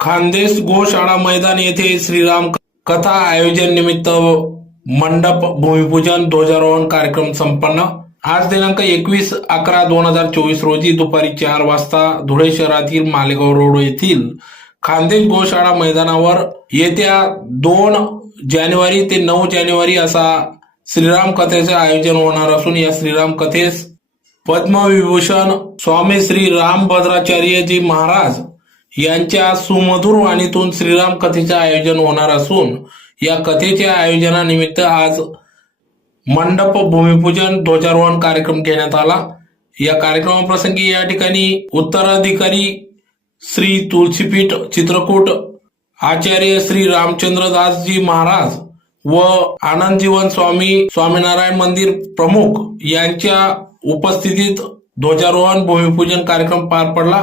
खानदेश गोशाळा मैदान येथे श्रीराम कथा आयोजन निमित्त मंडप भूमिपूजन ध्वजारोहण कार्यक्रम संपन्न। आज दिनांक 21/11/2024 रोजी दुपारी 4 वाजता धुळे शहरातील मालेगाव रोड येथील खानदेश गोशाळा मैदानावर येत्या 2 जानेवारी ते 9 जानेवारी असा श्रीराम कथेचे आयोजन होणार असून या श्रीराम कथेस पद्मविभूषण स्वामी श्री रामभद्राचार्यजी महाराज यांच्या सुमधुर वाणीतून श्रीराम कथेचे आयोजन होणार असून या कथेच्या आयोजनानिमित्त आज मंडप भूमिपूजन ध्वजारोहण कार्यक्रम घेण्यात आला। या कार्यक्रमाप्रसंगी या ठिकाणी उत्तराधिकारी श्री तुलसीपीठ चित्रकूट आचार्य श्री रामचंद्रदासजी महाराज व आनंदजीवन स्वामीनारायण मंदिर प्रमुख यांच्या उपस्थितीत ध्वजारोहण भूमिपूजन कार्यक्रम पार पडला।